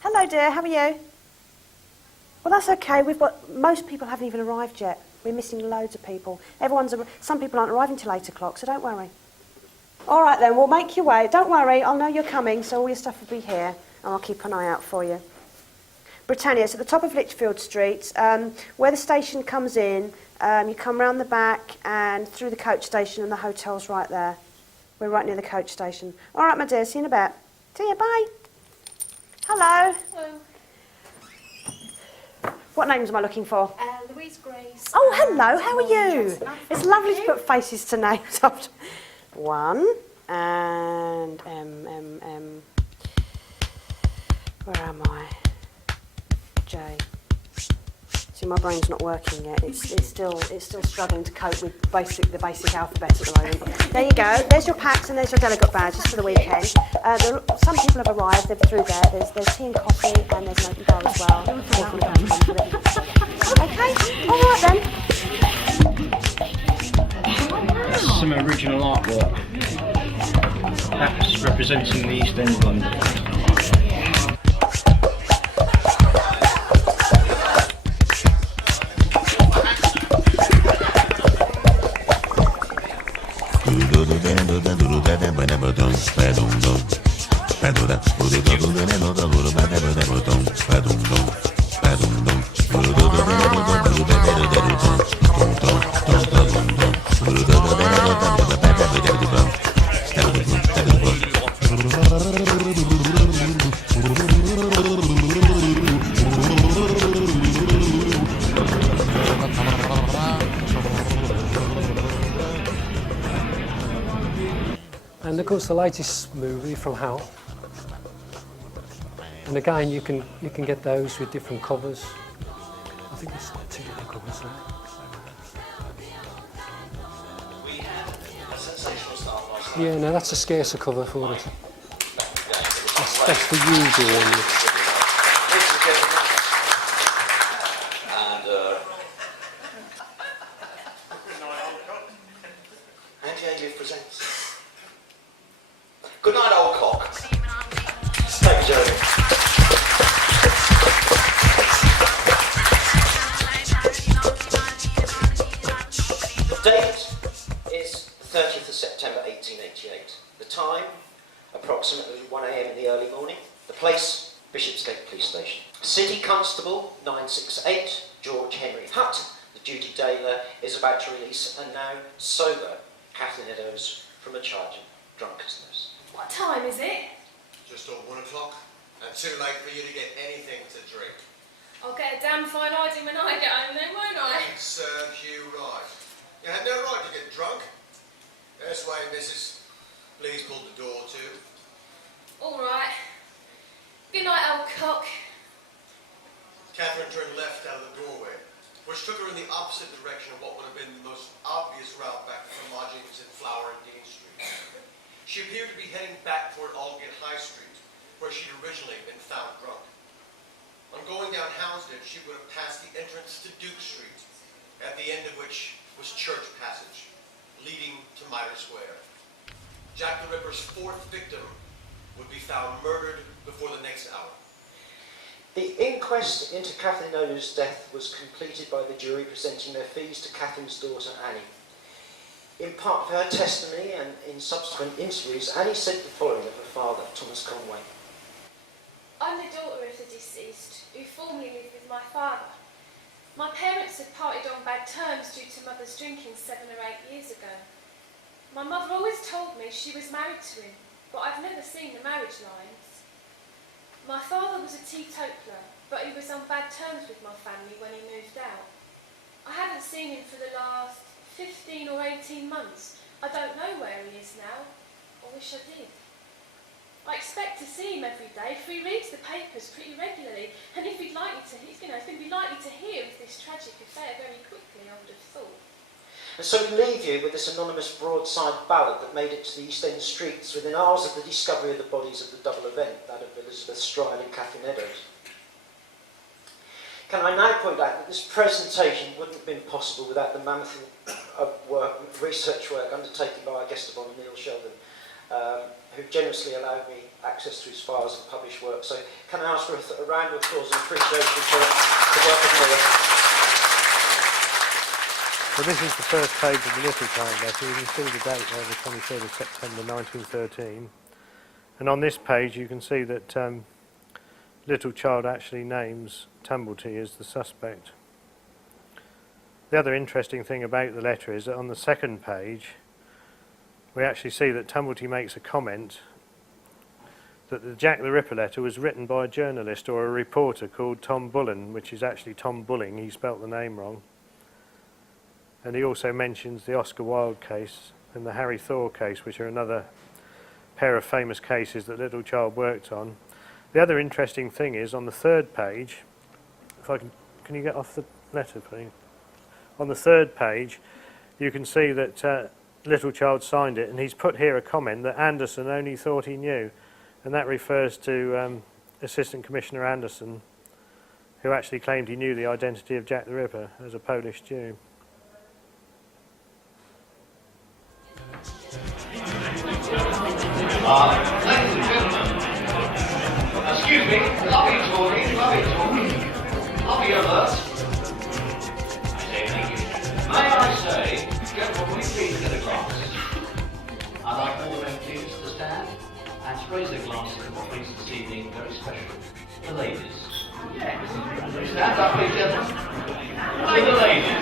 Hello, dear. How are you? Well, that's okay. Most people haven't even arrived yet. We're missing loads of people. Some people aren't arriving till 8 o'clock, so don't worry. All right, then. We'll make your way. Don't worry. I'll know you're coming, so all your stuff will be here, and I'll keep an eye out for you. Britannia, it's at the top of Lichfield Street. Where the station comes in, you come round the back and through the coach station, and the hotel's right there. We're right near the coach station. All right, my dear. See you in a bit. See you. Bye. Hello. Hello. What names am I looking for? Louise Grace. Oh, hello. How are you? It's lovely to put faces to names after. 1 and Where am I? J. See, my brain's not working yet. It's still struggling to cope with the basic alphabet at the moment. There you go. There's your packs and there's your delegate badges for the weekend. Some people have arrived. They're through there. There's tea and coffee and there's an open bar as well. Okay. All right then. That's some original artwork. That's representing the East End of London. And of course the latest movie from Hal. And again you can get those with different covers. I think there's 2 different covers there. Yeah, no, that's a scarcer cover for it. That's the usual one. Good night, old cock. Thank you, Jeremy. The date is the 30th of September 1888. The time, approximately 1 a.m. in the early morning. The place, Bishopsgate Police Station. City Constable 968, George Henry Hutt, the duty jailer, is about to release a now sober Kathleen Eddowes from a charge of drunkenness. What time is it? Just on 1 o'clock, and too late for you to get anything to drink. I'll get a damn fine hiding when I get home then, won't I? Serves you right. You had no right to get drunk. This way, missus. Please pull the door to. All right. Good night, old cock. Catherine turned left out of the doorway, which took her in the opposite direction of what would have been the most obvious route back from lodgings in Flower and Dean Street. She appeared to be heading back toward Aldgate High Street, where she'd originally been found drunk. On going down Houndsditch, she would have passed the entrance to Duke Street, at the end of which was Church Passage, leading to Mitre Square. Jack the Ripper's 4th victim would be found murdered before the next hour. The inquest into Kathleen Eddowes' death was completed by the jury presenting their fees to Catherine's daughter Annie. In part of her testimony and in subsequent interviews, Annie said the following of her father, Thomas Conway. I'm the daughter of the deceased, who formerly lived with my father. My parents had parted on bad terms due to mother's drinking 7 or 8 years ago. My mother always told me she was married to him, but I've never seen the marriage lines. My father was a teetotaler, but he was on bad terms with my family when he moved out. I haven't seen him for the last 15 or 18 months. I don't know where he is now. I wish I did. I expect to see him every day, for he reads the papers pretty regularly, and if he'd likely to, he's going to be likely to hear of this tragic affair very quickly, I would have thought. And so we leave you with this anonymous broadside ballad that made it to the East End streets within hours of the discovery of the bodies of the double event, that of Elizabeth Stryle and Kathleen Eddowes. Can I now point out that this presentation wouldn't have been possible without the mammoth research work undertaken by our guest of honour, Neil Sheldon, who generously allowed me access to his files and published work. So can I ask for a round of applause and appreciation for the work of Mia? So this is the first page of the Little Child letter. You can see the date there, the 23rd of September 1913. And on this page you can see that Little Child actually names Tumblety as the suspect. The other interesting thing about the letter is that on the second page we actually see that Tumblety makes a comment that the Jack the Ripper letter was written by a journalist or a reporter called Tom Bullen, which is actually Tom Bulling. He spelt the name wrong. And he also mentions the Oscar Wilde case and the Harry Thor case, which are another pair of famous cases that Little Child worked on. The other interesting thing is on the third page, if I can you get off the letter, please? On the third page, you can see that Little Child signed it, and he's put here a comment that Anderson only thought he knew, and that refers to Assistant Commissioner Anderson, who actually claimed he knew the identity of Jack the Ripper as a Polish Jew. Ladies and gentlemen, excuse me, lobby talking, lobby alert. I say thank you. May I say, gentlemen, will you please get a glass? I'd like all the MPs to stand and raise their glasses to what makes this evening very special. The ladies. Stand up, please, gentlemen. To the ladies.